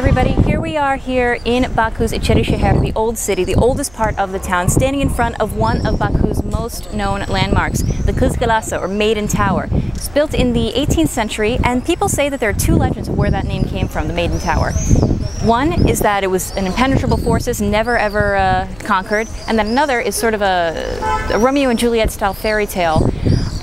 everybody, here we are here in Baku's Şehir, the old city, the oldest part of the town, standing in front of one of Baku's most known landmarks, the Kız Kulesi, or Maiden Tower. It's built in the 18th century, and people say that there are two legends of where that name came from, the Maiden Tower. One is that it was an impenetrable fortress, never ever conquered, and then another is sort of a Romeo and Juliet style fairy tale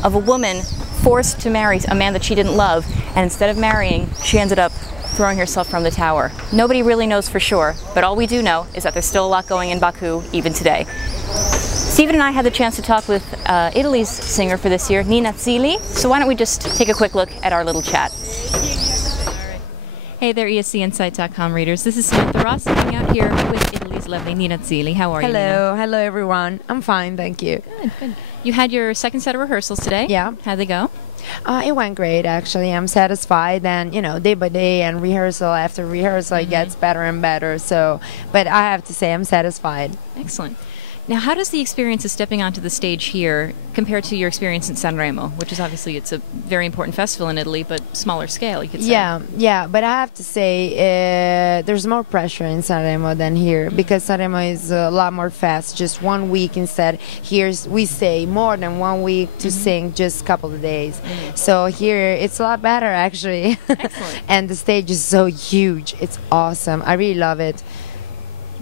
of a woman forced to marry a man that she didn't love, and instead of marrying, she ended up throwing herself from the tower. Nobody really knows for sure, but all we do know is that there's still a lot going in Baku even today. Stephen and I had the chance to talk with Italy's singer for this year, Nina Zilli, so why don't we just take a quick look at our little chat. Hey there, ESCinsight.com readers. This is Samantha Ross sitting out here with Italy's lovely Nina Zilli. How are you, Nina? Hello everyone. I'm fine, thank you. Good, good. You had your second set of rehearsals today. Yeah. How'd they go? It went great, actually. I'm satisfied, and day by day and rehearsal after rehearsal, it gets better and better. So, but I have to say, I'm satisfied. Excellent. Now, how does the experience of stepping onto the stage here compare to your experience in Sanremo, which is obviously, it's a very important festival in Italy, but smaller scale, you could say? Yeah, but I have to say there's more pressure in Sanremo than here, because Sanremo is a lot more fast, just 1 week instead. Here we say more than 1 week to sing just a couple of days. So here it's a lot better, actually. Excellent. And the stage is so huge. It's awesome. I really love it.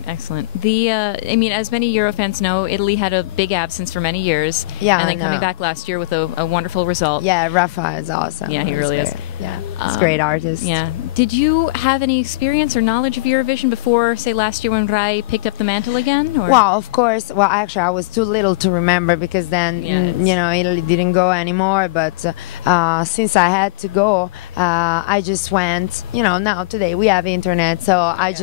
Excellent. I mean, as many Euro fans know, Italy had a big absence for many years. Yeah, and then coming back last year with a wonderful result. Yeah, Rafa is awesome. Yeah, he really is. Yeah, he's a great artist. Yeah. Did you have any experience or knowledge of Eurovision before, say, last year when Rai picked up the mantle again? Or? Well, of course. Well, actually, I was too little to remember, because then, Italy didn't go anymore. But since I had to go, I just went. Now today we have internet, so I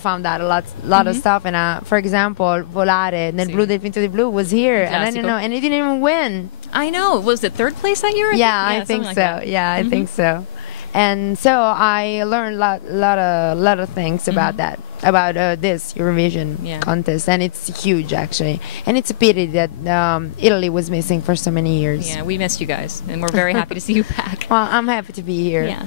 found out a lot of stuff. And for example, Volare nel blu del pinto di blu was here, and I didn't know, and it didn't even win. I know. Was it third place that year? Yeah, I think so. Yeah, I think so. And so I learned a lot of things about that, about this Eurovision contest, and it's huge, actually. And it's a pity that Italy was missing for so many years. Yeah, we missed you guys, and we're very happy to see you back. Well, I'm happy to be here. Yeah.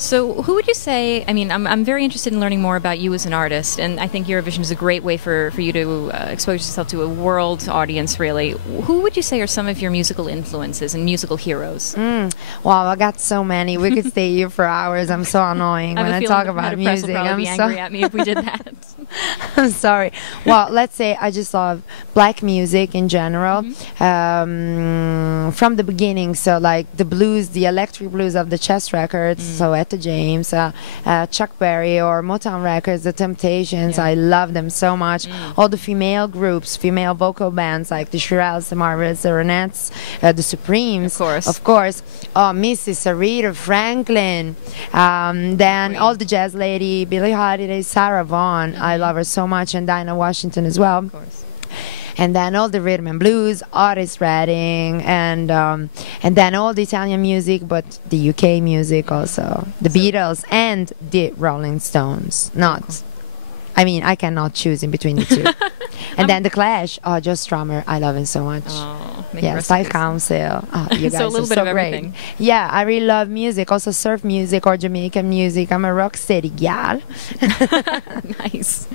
So who would you say, I mean, I'm very interested in learning more about you as an artist, and I think Eurovision is a great way for you to expose yourself to a world audience, really. Who would you say are some of your musical influences and musical heroes? Well, I got so many. We could stay here for hours. I'm so annoying when I talk about music. I'm be angry at me if we did that. I'm sorry. Well, let's say I just love black music in general, from the beginning. So like the blues, the electric blues of the chess records, so Etta James, Chuck Berry, or Motown Records, The Temptations. I love them so much. All the female groups, female vocal bands like the Shirelles, the Marvelettes, the Ronettes, the Supremes, of course. Oh, Mrs. Aretha Franklin. Then all the jazz lady, Billie Holiday, Sarah Vaughan. I love her so much, and Dinah Washington as well. Of course. And then all the rhythm and blues, Otis Redding, and then all the Italian music, but the UK music also, the Beatles and the Rolling Stones. I mean, I cannot choose in between the two. And then the Clash. Oh, Joe Strummer, I love him so much. Oh, yeah, Style Council. Oh, you guys so a little are bit so of great. everything. Yeah, I really love music. Also surf music or Jamaican music. I'm a rock steady gal. Nice.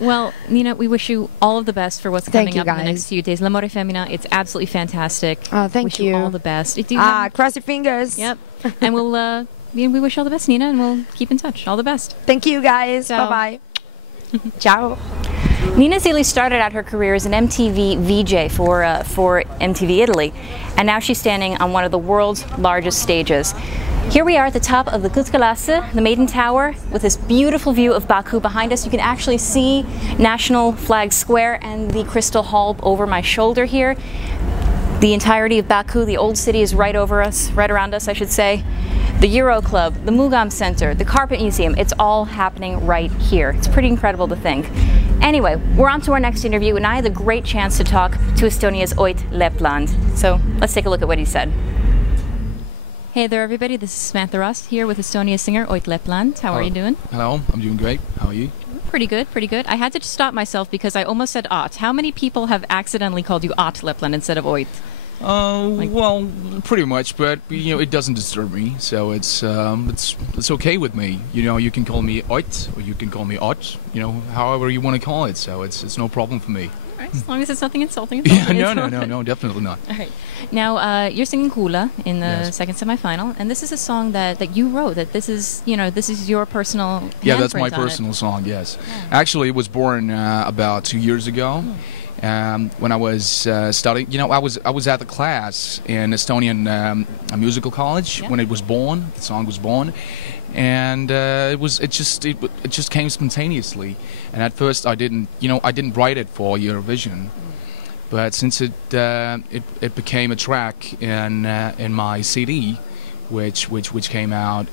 Well, Nina, we wish you all of the best for what's coming up in the next few days. L'amore femmina, it's absolutely fantastic. Oh, thank you. All the best. Cross your fingers. Yep. And we wish you all the best, Nina, and we'll keep in touch. All the best. Thank you, guys. Ciao. Bye-bye. Ciao. Nina Zilli started out her career as an MTV VJ for MTV Italy, and now she's standing on one of the world's largest stages. Here we are at the top of the Kız Kulesi, the Maiden Tower, with this beautiful view of Baku behind us. You can actually see National Flag Square and the Crystal Hall over my shoulder here. The entirety of Baku, the old city, is right over us, right around us, I should say. The Euro Club, the Mugam Center, the Carpet Museum, it's all happening right here. It's pretty incredible to think. Anyway, we're on to our next interview, and I had the great chance to talk to Estonia's Ott Lepland. So let's take a look at what he said. Hey there, everybody. This is Samantha Ross here with Estonia's singer Ott Lepland. How are you doing? Hello, I'm doing great. How are you? Pretty good, pretty good. I had to stop myself because I almost said Ott. How many people have accidentally called you Ott Lepland instead of Ott? Well, pretty much, but it doesn't disturb me, so it's okay with me. You can call me Ott, or you can call me Ott. However you want to call it. So it's no problem for me. All right, as long as it's nothing insulting. Yeah, no, definitely not. All right. Now you're singing Kula in the Yes. second semifinal, and this is a song that you wrote. That this is your personal. Yeah, that's my handprint on it. personal song. Yes, Yeah. actually, it was born about 2 years ago. When I was studying, I was at the class in Estonian musical college Yeah. when it was born. The song was born, and it just came spontaneously. And at first, I didn't write it for Eurovision, but since it became a track in my CD, which came out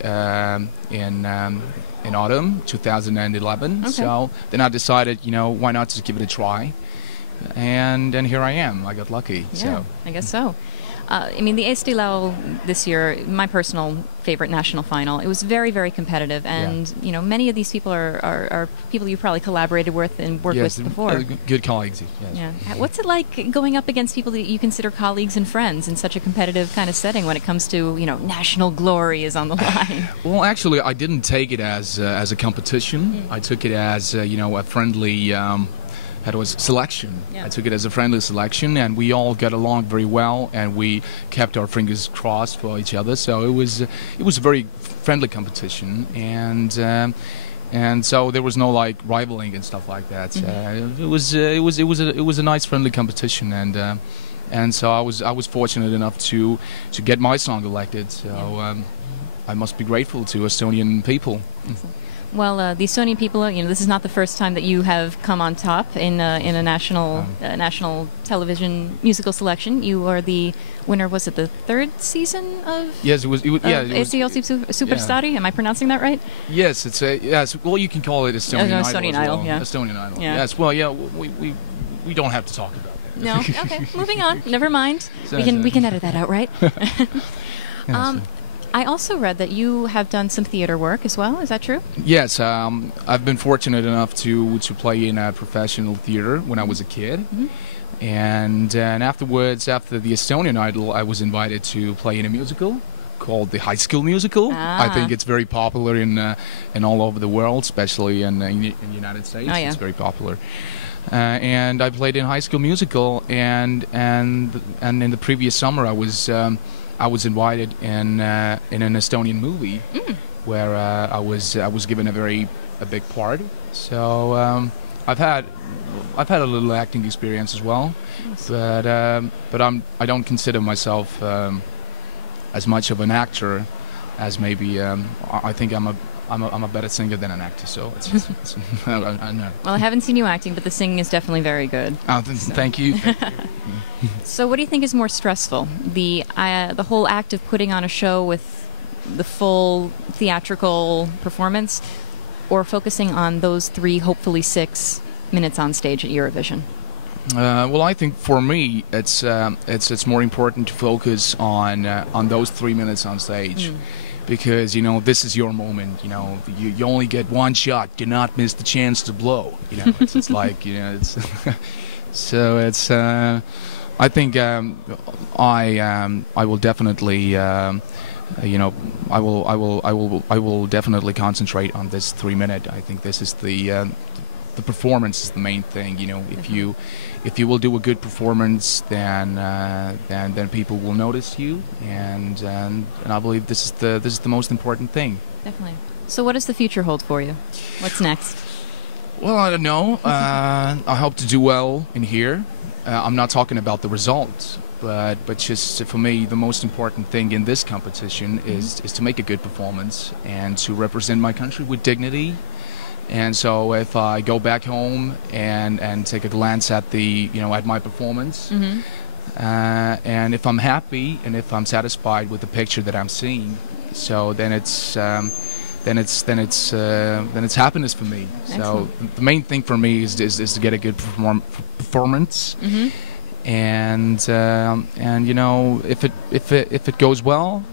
in autumn 2011. Okay. So then I decided, why not just give it a try. And here I am. I got lucky. Yeah, So I guess so. The Eesti Laul this year, my personal favorite national final, it was very, very competitive. And, many of these people are people you probably collaborated with and worked yes, with before. Good colleagues. Yes. Yeah. What's it like going up against people that you consider colleagues and friends in such a competitive kind of setting when it comes to, national glory is on the line? Well, actually, I didn't take it as a competition. I took it as a friendly. It was selection. Yeah. I took it as a friendly selection, and we all got along very well, and we kept our fingers crossed for each other. So it was a very friendly competition, and so there was no rivaling and stuff like that. It was a nice friendly competition, and so I was fortunate enough to get my song elected. So I must be grateful to Estonian people. Well, the Estonian people, this is not the first time that you have come on top in a national television musical selection. You are the winner. Was it the third season of? Yes, it was. Eesti Superstari. Am I pronouncing that right? Yes, yes. Well, you can call it Estonian Idol. Estonian as Idol, well. yeah. Estonian Idol. Yeah. Yes. Well, yeah. We don't have to talk about that. No. Okay. Moving on. Never mind. So- We can edit that out, right? I also read that you have done some theater work as well. Is that true? Yes, I've been fortunate enough to play in a professional theater when I was a kid, and afterwards, after the Estonian Idol, I was invited to play in a musical called the High School Musical. Ah. I think it's very popular in all over the world, especially in the United States. Oh, yeah. It's very popular. And I played in High School Musical, and in the previous summer I was invited in an Estonian movie where I was given a big part. So I've had a little acting experience as well, but I don't consider myself as much of an actor as maybe I think I'm a better singer than an actor. So it's I know. Well, I haven't seen you acting, but the singing is definitely very good. Thank you. So what do you think is more stressful? The whole act of putting on a show with the full theatrical performance, or focusing on those 3, hopefully 6 minutes on stage at Eurovision? Well, I think for me, it's more important to focus on those 3 minutes on stage. Because this is your moment. You only get one shot. Do not miss the chance to blow. It's like it's so it's. I think I will definitely I will definitely concentrate on this 3 minute. I think this is the performance is the main thing. If you will do a good performance, then people will notice you, and I believe this is the most important thing. Definitely. So what does the future hold for you? What's next? Well, I don't know. I hope to do well in here. I'm not talking about the results, but just for me, the most important thing in this competition is to make a good performance and to represent my country with dignity. And so if I go back home and take a glance at at my performance, and if I'm happy and if I'm satisfied with the picture that I'm seeing, so then it's happiness for me. Excellent. So the main thing for me is to get a good performance, and if it goes well,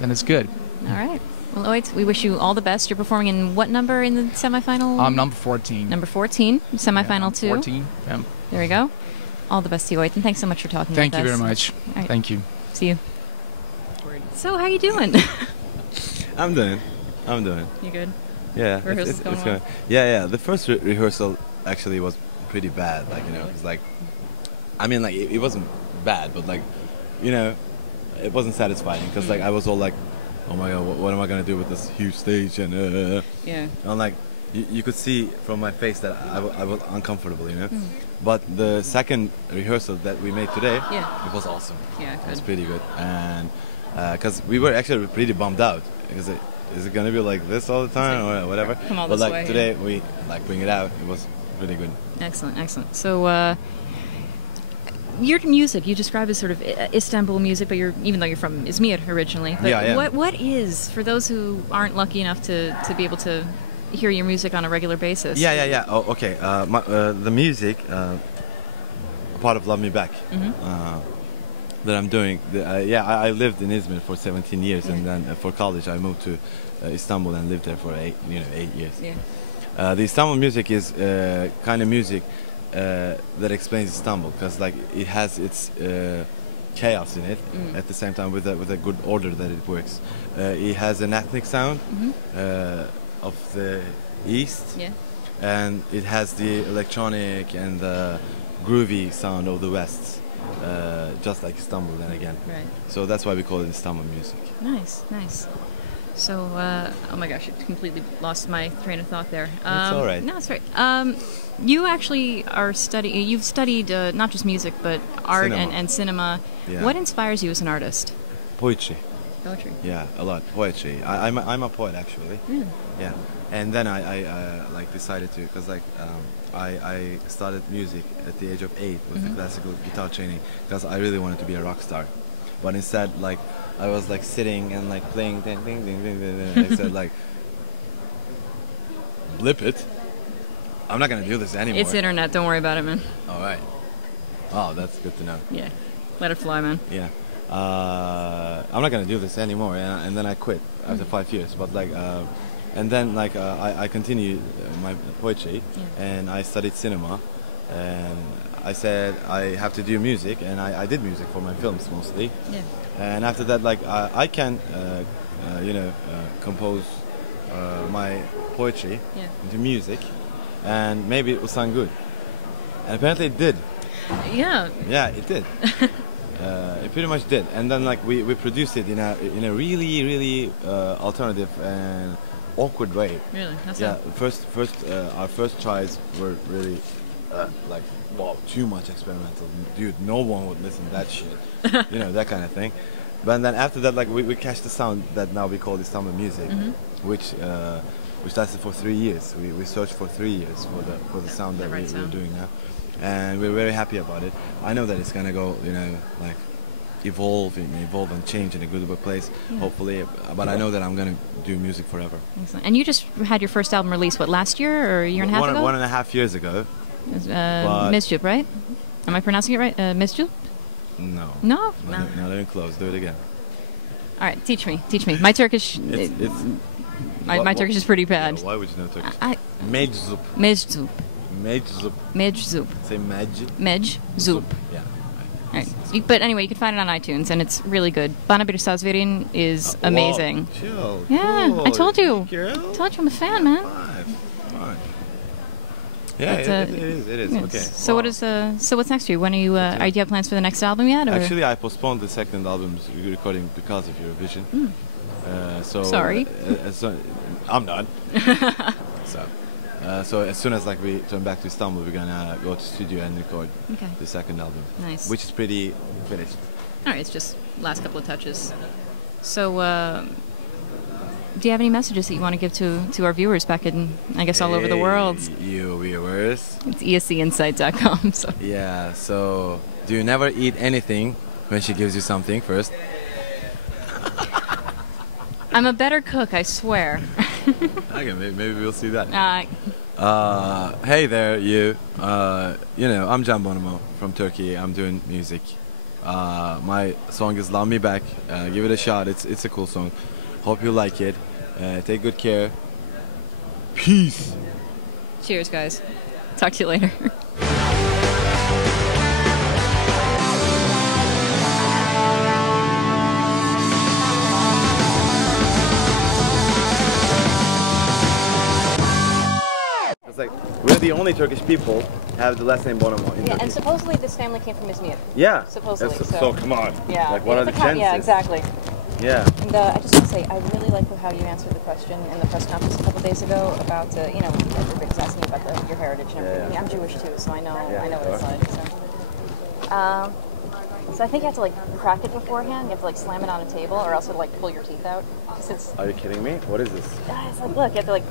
then it's good. All right. Well, Ott, we wish you all the best. You're performing in what number in the semifinal? I'm number 14. Number 14, semifinal 2. 14. Yeah. There we go. All the best to you, Ott, and thanks so much for talking Thank with you us. very much. All right. Thank you. See you. So, how you doing? I'm doing. You good? Yeah. Rehearsal's going well? Yeah. The first rehearsal actually was pretty bad. Like, it's like, I mean, like, it wasn't bad, but like, it wasn't satisfying because like I was all like, oh my god, what am I gonna do with this huge stage? And Yeah. I'm like, you could see from my face that I was uncomfortable, But the second rehearsal that we made today, it was awesome. Yeah, It was good. pretty good, and because we were actually pretty bummed out because is it gonna be like this all the time or whatever? Come all but this like way, today we like bring it out. It was really good. Excellent. So, your music, you describe as sort of Istanbul music, but even though you're from Izmir originally. But Yeah. What is, for those who aren't lucky enough to be able to hear your music on a regular basis? Yeah. Oh, okay. The music, part of Love Me Back, that I'm doing. I lived in Izmir for 17 years, and then for college I moved to Istanbul and lived there for 8 years. Yeah. The Istanbul music is kind of music that explains Istanbul because like it has its chaos in it at the same time with a good order that it works. It has an ethnic sound of the east, and it has the electronic and the groovy sound of the west, just like Istanbul then again. Right. So that's why we call it Istanbul music. Nice. So, oh my gosh, I completely lost my train of thought there. It's all right. No, it's right. You actually you've studied not just music, but art Cinema. and cinema. Yeah. What inspires you as an artist? Poetry. Poetry. Yeah, a lot. Poetry. I'm a poet actually. Really? Yeah. And then I like decided to because like I started music at the age of 8 with the classical guitar training because I really wanted to be a rock star, but instead like I was like sitting and like playing ding ding ding ding ding. And I said like, blip it. I'm not gonna do this anymore. It's internet. Don't worry about it, man. All right. Oh, that's good to know. Yeah. Let it fly, man. Yeah. I'm not gonna do this anymore, and then I quit after 5 years. But like, and then like I continued my poetry, and I studied cinema, and I said I have to do music, and I did music for my films mostly. Yeah. And after that, like I can, compose my poetry into music, and maybe it will sound good. And apparently it did. Yeah. Yeah, it did. It pretty much did. And then like we produced it in a really alternative and awkward way. Really? That's Our first tries were really like, wow, too much experimental. Dude, no one would listen to that shit. That kind of thing. But then after that, like we catch the sound that now we call Istanbul music, which lasted for 3 years. We searched for 3 years for the sound that we're doing now, and we're very happy about it. I know that it's gonna go, like evolve and change in a good place, hopefully. But I know that I'm gonna do music forever. Excellent. And you just had your first album released, what, last year or a year and a half ago? 1.5 years ago. Misjup, right? Am I pronouncing it right? Misjup? No. No? No, they're close. Do it again. All right, teach me. My Turkish. My Turkish is pretty bad. Yeah, why would you know Turkish? Meczup. Meczup. Meczup. Meczup. Say Meczup. Yeah. All right. But anyway, you can find it on iTunes, and it's really good. Bana bir saz verin is amazing. Whoa, chill. Yeah, cool. I told you. Girl. I told you I'm a fan, man. Fine. Yeah, But, it is. Yes. Okay. So what is so what's next for you? When are you? Do you have plans for the next album yet? Or? Actually, I postponed the second album's recording because of Eurovision. So Sorry. I'm not. So as soon as like we turn back to Istanbul, we're gonna go to studio and record the second album. Nice. Which is pretty finished. All right, it's just last couple of touches. So, do you have any messages that you want to give to our viewers back in, I guess, all over the world? You viewers. It's escinsight.com. So. Yeah. So, do you never eat anything when she gives you something first? I'm a better cook, I swear. Okay, maybe we'll see that. Uh, Hey there, you. I'm Can Bonomo from Turkey. I'm doing music. My song is Love Me Back. Give it a shot. It's a cool song. Hope you like it. Take good care. Peace. Cheers, guys. Talk to you later. it's like we're the only Turkish people have the last name Bonomo. In Yeah, Turkey. and supposedly this family came from Izmir. Yeah. Supposedly. So come on. Yeah. Like what are the It's a chances? Yeah, exactly. Yeah. And I just want to say, I really like how you answered the question in the press conference a couple days ago about, you know, everybody's asking you about your heritage and everything. Yeah. I'm Jewish too, so I know Yeah, what it's like. So I think you have to like crack it beforehand. You have to like slam it on a table, or else it'll like pull your teeth out. It's, Are you kidding me? What is this? it's like, look, you have to like,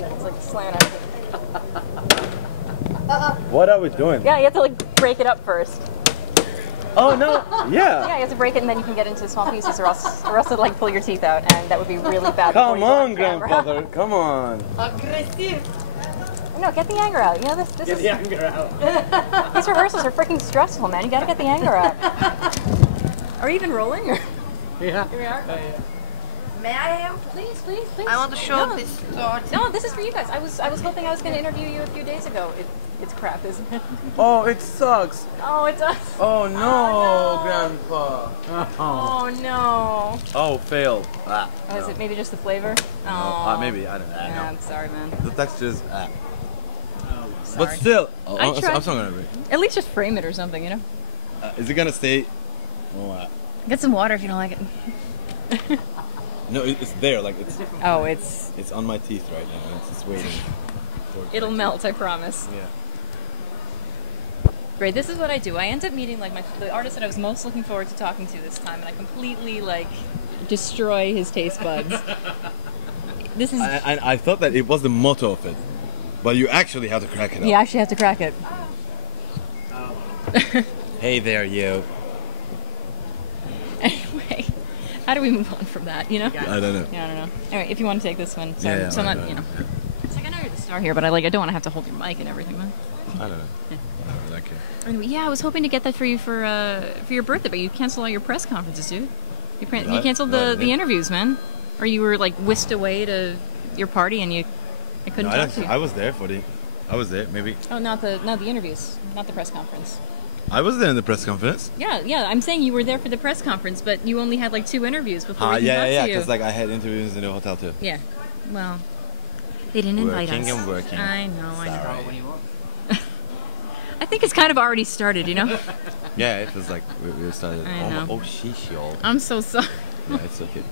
it's like slam it on. What are we doing? Yeah, you have to like break it up first. Oh no! Yeah. Yeah, you have to break it and then you can get into small pieces, or else it'll like pull your teeth out, and that would be really bad. Come on, grandfather. Come on. No, get the anger out. You know, this is... Get the anger out. These rehearsals are freaking stressful, man. You gotta get the anger out. Are you even rolling? Or? Yeah. Here we are. May I help? Please. I want to show this sword. No, this is for you guys. I was hoping I was going to interview you a few days ago. It's crap, isn't it? Oh, it sucks. Oh, it does. Oh no, Oh, grandpa. Oh no. Oh, failed. Oh, is it maybe just the flavor? Oh. Maybe. I don't know. Yeah, I'm sorry, man. The texture is. Sorry. But still, I tried. I'm still gonna read. At least just frame it or something, you know? Is it gonna stay? Oh, Get some water if you don't like it. no, it's there. Like it's. Oh, it's... It's on my teeth right now. And it's just waiting. It'll melt, I promise. Yeah. Great, this is what I do. I end up meeting like the artist that I was most looking forward to talking to this time, and I completely like destroy his taste buds. This is... I thought that it was the motto of it, but you actually have to crack it up. You actually have to crack it. Hey there, you. Anyway, how do we move on from that, you know? I don't know. Yeah, I don't know. Anyway, if you want to take this one. So, Yeah, so I'm right, not, you know. right. It's like, I know you're the star here, but I don't want to have to hold your mic and everything, man. I don't know. I don't really care. Anyway, yeah, I was hoping to get that for you for your birthday, but you canceled all your press conferences, dude. You canceled the interviews, man. Or you were like whisked away to your party and I couldn't talk to you. I was there I was there, maybe. Oh, not the interviews, not the press conference. I was there in the press conference. Yeah. I'm saying you were there for the press conference, but you only had like 2 interviews before we got to you. Because like I had interviews in the hotel too. Yeah. Well, they didn't invite us. Working and working. I know. Sorry. I think it's kind of already started, you know? Yeah, it was like we started. I know. Oh, sheesh, y'all. I'm so sorry. Yeah, it's okay.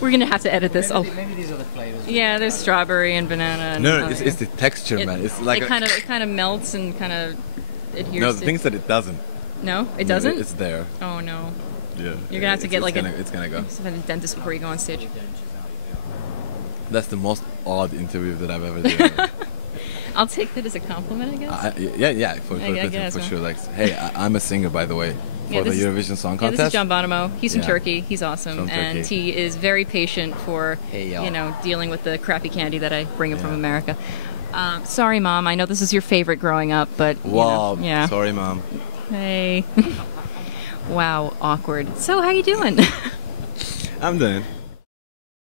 We're gonna have to edit this. Maybe these are the flavors. Yeah, there's strawberry and banana. And No, it's the texture, man. It's like it kind of melts and kind of adheres. No, the thing is that it doesn't. No, it doesn't. It's there. Oh no. Yeah. You're gonna have to get like it's gonna go. a dentist before you go on stage. That's the most odd interview that I've ever done. I'll take that as a compliment, I guess. Yeah, for guess, sure. Like, hey, I'm a singer, by the way, for the Eurovision Song Contest. Yeah, this is Can Bonomo. He's from Yeah. Turkey. He's awesome, From and Turkey. he is very patient for Hey, y'all. you know dealing with the crappy candy that I bring him from America. Sorry, Mom. I know this is your favorite growing up, but you Wow. know, yeah. Sorry, Mom. Hey. Wow, awkward. So, how you doing? I'm doing.